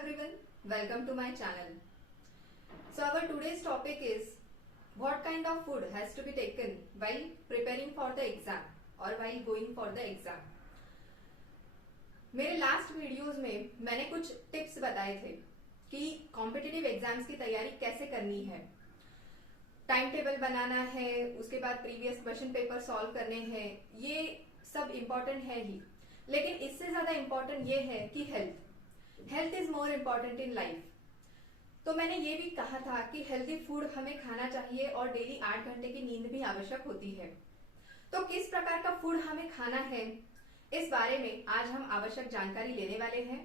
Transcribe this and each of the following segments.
everyone, welcome to my channel. So our today's topic is what kind of food has to be taken while preparing for the exam or while going for the exam. मेरे last videos में मैंने कुछ tips बताए थे कि competitive exams की तैयारी कैसे करनी है, टाइम टेबल बनाना है, उसके बाद प्रीवियस क्वेश्चन पेपर सॉल्व करने हैं, ये सब इम्पोर्टेंट है ही, लेकिन इससे ज्यादा इम्पोर्टेंट ये है कि health is more important in life. तो मैंने ये भी कहा था कि हेल्दी फूड हमें खाना चाहिए और डेली 8 घंटे की नींद भी आवश्यक होती है। तो किस प्रकार का फूड हमें खाना है, इस बारे में आज हम आवश्यक जानकारी लेने वाले हैं।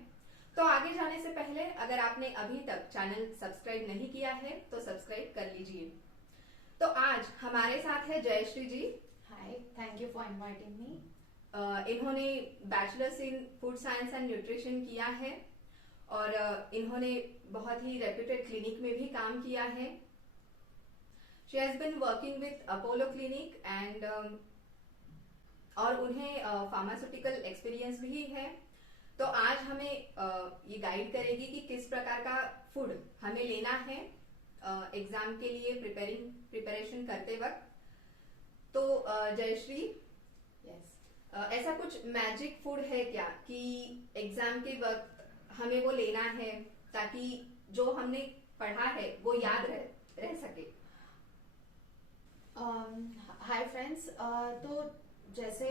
तो आगे जाने से पहले अगर आपने अभी तक चैनल सब्सक्राइब नहीं किया है तो सब्सक्राइब कर लीजिए। तो आज हमारे साथ है Jayashree ji. Hi, thank you for inviting me. इन्होंने bachelors in food science and nutrition किया है और इन्होंने बहुत ही रेप्यूटेड क्लिनिक में भी काम किया है। She has been working with Apollo clinic and और उन्हें फार्मास्यूटिकल एक्सपीरियंस भी है। तो आज हमें ये गाइड करेगी कि किस प्रकार का फूड हमें लेना है एग्जाम के लिए प्रिपरेशन करते वक्त। तो जयश्री, यस, ऐसा कुछ मैजिक फूड है क्या कि एग्जाम के वक्त हमें वो लेना है ताकि जो हमने पढ़ा है वो याद रह सके? हाय फ्रेंड्स, तो जैसे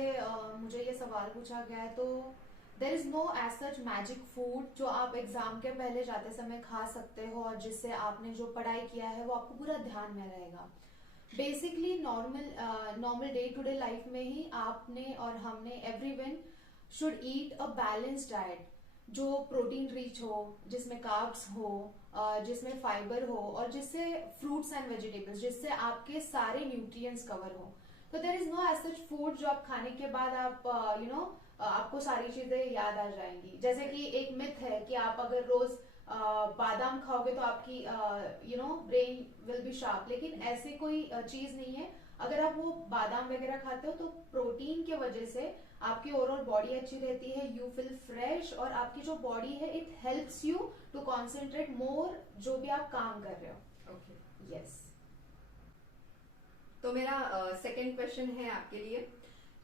मुझे ये सवाल पूछा गया है, तो there is no as such magic food जो आप एग्जाम के पहले जाते समय खा सकते हो और जिससे आपने जो पढ़ाई किया है वो आपको पूरा ध्यान में रहेगा। Basically normal day to day life में ही आपने और हमने everyone should eat a balance diet जो प्रोटीन रिच हो, जिसमें कार्ब्स हो, जिसमें फाइबर हो और जिससे फ्रूट्स एंड वेजिटेबल्स, जिससे आपके सारे न्यूट्रिएंट्स कवर हो। तो there is no as such food जो आप खाने के बाद आप आपको सारी चीजें याद आ जाएंगी। जैसे कि एक मिथ है कि आप अगर रोज बादाम खाओगे तो आपकी ब्रेन विल बी शार्प, लेकिन ऐसी कोई चीज नहीं है। अगर आप वो बादाम वगैरह खाते हो तो प्रोटीन की वजह से आपकी ओवरऑल बॉडी अच्छी रहती है, यू फील फ्रेश और आपकी जो बॉडी है it helps you to concentrate more जो भी आप काम कर रहे हो। Okay, yes. तो मेरा सेकंड क्वेश्चन है आपके लिए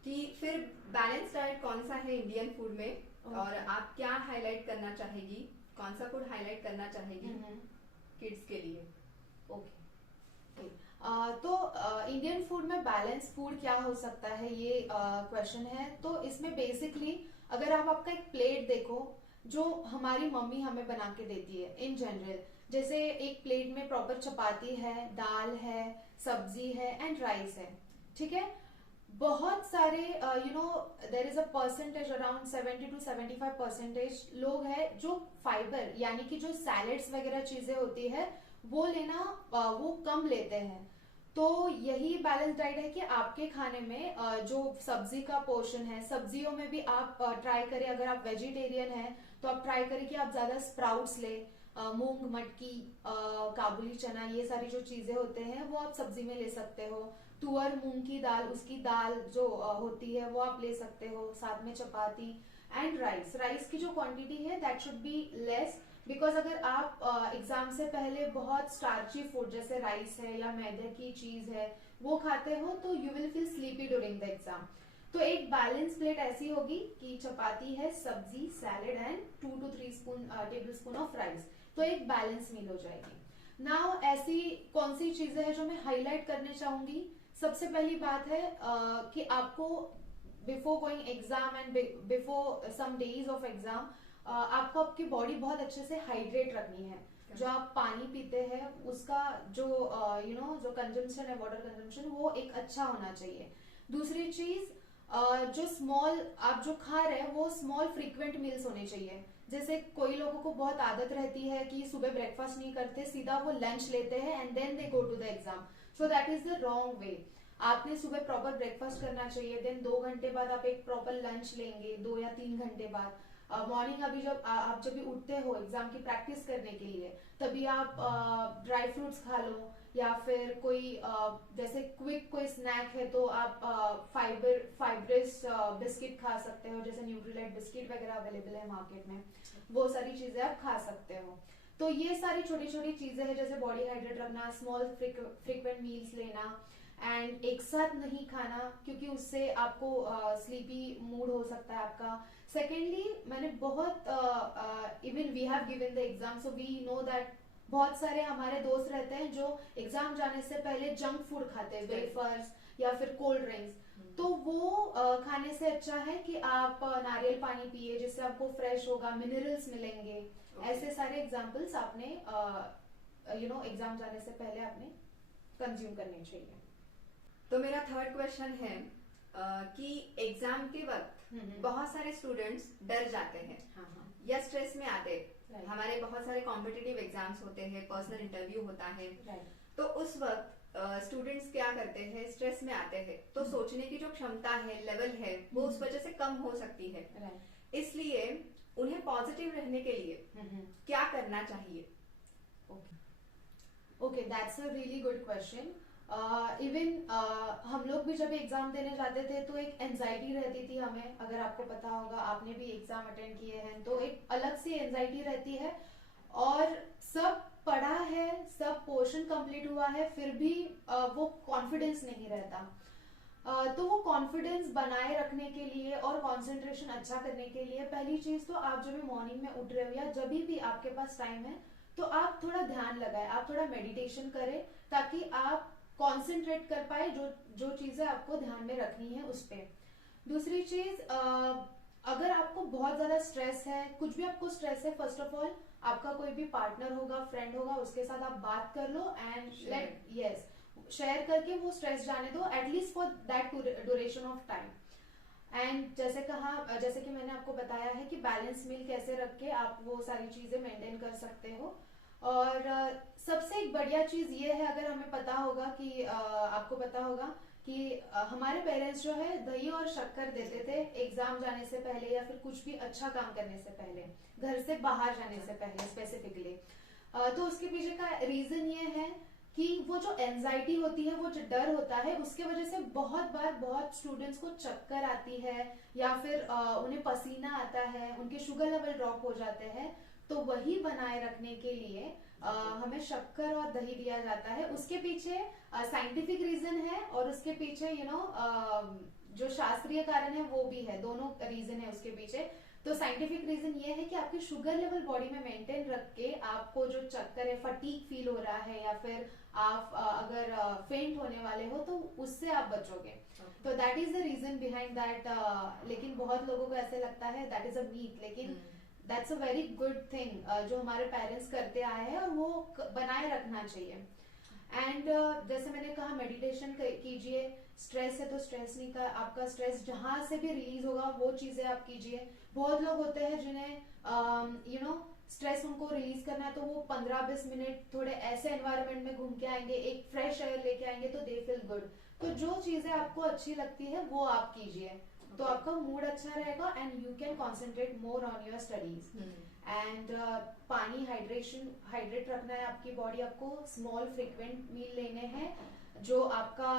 कि फिर बैलेंस डाइट कौन सा है इंडियन फूड में, और आप क्या हाईलाइट करना चाहेगी, कौन सा फूड हाईलाइट करना चाहेगी किड्स के लिए? ओके, तो इंडियन फूड में बैलेंस फूड क्या हो सकता है, ये क्वेश्चन है। तो इसमें बेसिकली अगर आप आपका एक प्लेट देखो जो हमारी मम्मी हमें बना के देती है इन जनरल, जैसे एक प्लेट में प्रॉपर चपाती है, दाल है, सब्जी है एंड राइस है, ठीक है। बहुत सारे there is a percentage around 70 to 75% लोग हैं जो फाइबर यानी कि जो सैलेड्स वगैरह चीजें होती है वो लेना वो कम लेते हैं। तो यही बैलेंस डाइट है कि आपके खाने में जो सब्जी का पोर्शन है, सब्जियों में भी आप ट्राई करें। अगर आप वेजिटेरियन हैं तो आप ट्राई करें कि आप ज्यादा स्प्राउट्स ले, मूंग, मटकी, काबुली चना, ये सारी जो चीजें होते हैं वो आप सब्जी में ले सकते हो। तुअर मूंग की दाल, उसकी दाल जो होती है वो आप ले सकते हो, साथ में चपाती एंड राइस की जो क्वांटिटी है that should be less, because अगर आप एग्जाम से पहले बहुत स्टार्ची फूड जैसे राइस है या मैदे की चीज है वो खाते हो तो you will feel sleepy during the exam. तो एक बैलेंस प्लेट ऐसी होगी कि चपाती है, सब्जी, salad and 2 to 3 table spoon of rice, तो एक बैलेंस मील हो जाएगी। नाउ ऐसी कौन सी चीजें हैं जो मैं हाईलाइट करने चाहूंगी। सबसे पहली बात है कि आपको before going exam and before some days of exam आपको आपकी बॉडी बहुत अच्छे से हाइड्रेट रखनी है। जो आप पानी पीते हैं उसका जो जो कंजम्पशन है, वाटर कंजम्पशन, वो एक अच्छा होना चाहिए। दूसरी चीज, जो स्मॉल आप जो खा रहे हैं वो स्मॉल फ्रीक्वेंट मील्स होने चाहिए। जैसे कोई लोगों को बहुत आदत रहती है कि सुबह ब्रेकफास्ट नहीं करते, सीधा वो लंच लेते हैं and then they go to the exam, so that is the wrong way. आपने सुबह प्रॉपर ब्रेकफास्ट करना चाहिए, देन 2 घंटे बाद आप एक प्रॉपर लंच लेंगे, 2 या 3 घंटे बाद। मॉर्निंग अभी जब आप जब भी उठते हो एग्जाम की प्रैक्टिस करने के लिए, तभी आप ड्राई फ्रूट्स खा लो, या फिर कोई जैसे क्विक कोई स्नैक है तो आप फाइब्रस बिस्किट खा सकते हो, जैसे न्यूट्रीलाइट बिस्किट वगैरह अवेलेबल है मार्केट में, वो सारी चीजें आप खा सकते हो। तो ये सारी छोटी छोटी चीजें हैं, जैसे बॉडी हाइड्रेट रखना, स्मॉल फ्रिक्वेंट मील्स लेना, एंड एक साथ नहीं खाना क्योंकि उससे आपको स्लीपी मूड हो सकता है आपका। सेकेंडली, मैंने बहुत even we have given the exam, so we know that बहुत सारे हमारे दोस्त रहते हैं जो एग्जाम जाने से पहले जंक फूड खाते हैं, वेफर्स या फिर कोल्ड ड्रिंक्स। तो वो खाने से अच्छा है कि आप नारियल पानी पिए, जिससे आपको फ्रेश होगा, मिनरल्स मिलेंगे। ऐसे सारे एग्जाम्पल्स आपने एग्जाम जाने से पहले आपने कंज्यूम करने चाहिए। तो मेरा थर्ड क्वेश्चन है कि एग्जाम के वक्त बहुत सारे स्टूडेंट्स डर जाते हैं, या स्ट्रेस में आते हैं। हमारे बहुत सारे कॉम्पिटिटिव एग्जाम्स होते हैं, पर्सनल इंटरव्यू होता है, तो उस वक्त स्टूडेंट्स क्या करते हैं, स्ट्रेस में आते हैं, तो सोचने की जो क्षमता है, लेवल है, वो उस वजह से कम हो सकती है। इसलिए उन्हें पॉजिटिव रहने के लिए क्या करना चाहिए? Okay, that's a really good question. Even हम लोग भी जब एग्जाम देने जाते थे तो एक एंजाइटी रहती थी हमें, अगर आपको पता होगा, आपने भी एग्जाम अटेंड किए हैं, तो एक अलग सी एंजाइटी रहती है। और सब पढ़ा है, सब पोर्शन कंप्लीट हुआ है, फिर भी वो कॉन्फिडेंस नहीं रहता। तो वो कॉन्फिडेंस बनाए रखने के लिए और कंसंट्रेशन अच्छा करने के लिए, पहली चीज तो आप जब भी मॉर्निंग में उठ रहे हो या जब भी आपके पास टाइम है, तो आप थोड़ा ध्यान लगाए, आप थोड़ा मेडिटेशन करें, ताकि आप कंसंट्रेट कर पाए जो चीजें आपको ध्यान में रखनी है उस पे। दूसरी चीज, अगर आपको बहुत ज्यादा स्ट्रेस है, कुछ भी आपको स्ट्रेस है, फर्स्ट ऑफ ऑल आपका कोई भी पार्टनर होगा, फ्रेंड होगा, उसके साथ आप बात कर लो एंड शेयर करके वो स्ट्रेस जाने दो, at least for that duration of time. And जैसे कि मैंने आपको बताया है कि बैलेंस मील कैसे रख के आप वो सारी चीजें मेंटेन कर सकते हो। और सबसे एक बढ़िया चीज ये है, अगर हमें पता होगा कि आपको पता होगा कि हमारे पेरेंट्स जो है दही और शक्कर देते थे एग्जाम जाने से पहले, या फिर कुछ भी अच्छा काम करने से पहले, घर से बाहर जाने से पहले स्पेसिफिकली। तो उसके पीछे का रीजन ये है कि वो जो एंजाइटी होती है, वो जो डर होता है, उसके वजह से बहुत स्टूडेंट्स को चक्कर आती है, या फिर उन्हें पसीना आता है, उनके शुगर लेवल ड्रॉप हो जाते हैं। तो वही बनाए रखने के लिए हमें शक्कर और दही दिया जाता है। उसके पीछे साइंटिफिक रीजन है, और उसके पीछे जो शास्त्रीय कारण है वो भी है, दोनों रीजन है उसके पीछे। तो साइंटिफिक रीजन ये है कि आपकी शुगर लेवल बॉडी में मेंटेन रख के आपको जो चक्कर है, फटीग फील हो रहा है, या फिर आप अगर फेंट होने वाले हो, तो उससे आप बचोगे। तो that is the reason behind that. लेकिन बहुत लोगों को ऐसे लगता है दैट इज अ मीथ, लेकिन that's a very good thing जो हमारे पेरेंट्स करते आए हैं, और वो बनाए रखना चाहिए। एंड जैसे मैंने कहा, मेडिटेशन कीजिए, स्ट्रेस है तो स्ट्रेस आपका स्ट्रेस जहां से भी रिलीज होगा वो चीजें आप कीजिए। बहुत लोग होते हैं जिन्हें स्ट्रेस उनको रिलीज करना है, तो वो 15-20 मिनट थोड़े ऐसे एनवायरनमेंट में घूम के आएंगे, एक फ्रेश एयर लेके आएंगे, तो दे फील गुड। तो जो चीजें आपको अच्छी लगती है वो आप कीजिए, तो आपका मूड अच्छा रहेगा and you can concentrate more on your studies. And पानी, हाइड्रेट रखना है आपकी बॉडी, आपको स्मॉल फ्रिक्वेंट मील लेने हैं, जो आपका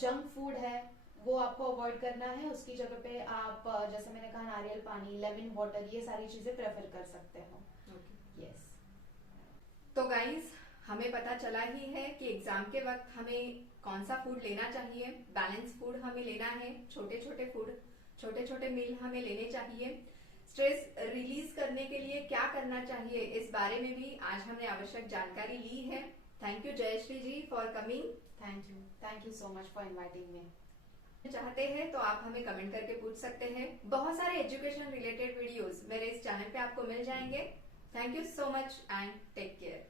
जंक फूड है वो आपको अवॉइड करना है। उसकी जगह पे आप जैसे मैंने कहा नारियल पानी, लेमन वाटर, ये सारी चीजें प्रेफर कर सकते हो। यस। तो गाइस, हमें पता चला ही है कि एग्जाम के वक्त हमें कौन सा फूड लेना चाहिए। बैलेंस फूड हमें लेना है, छोटे छोटे मील हमें लेने चाहिए। स्ट्रेस रिलीज करने के लिए क्या करना चाहिए, इस बारे में भी आज हमने आवश्यक जानकारी ली है। Thank you Jayashree ji for coming. Thank you so much for inviting me. चाहते हैं तो आप हमें कमेंट करके पूछ सकते हैं। बहुत सारे एजुकेशन रिलेटेड वीडियोस मेरे इस चैनल पे आपको मिल जाएंगे। Thank you so much and take care.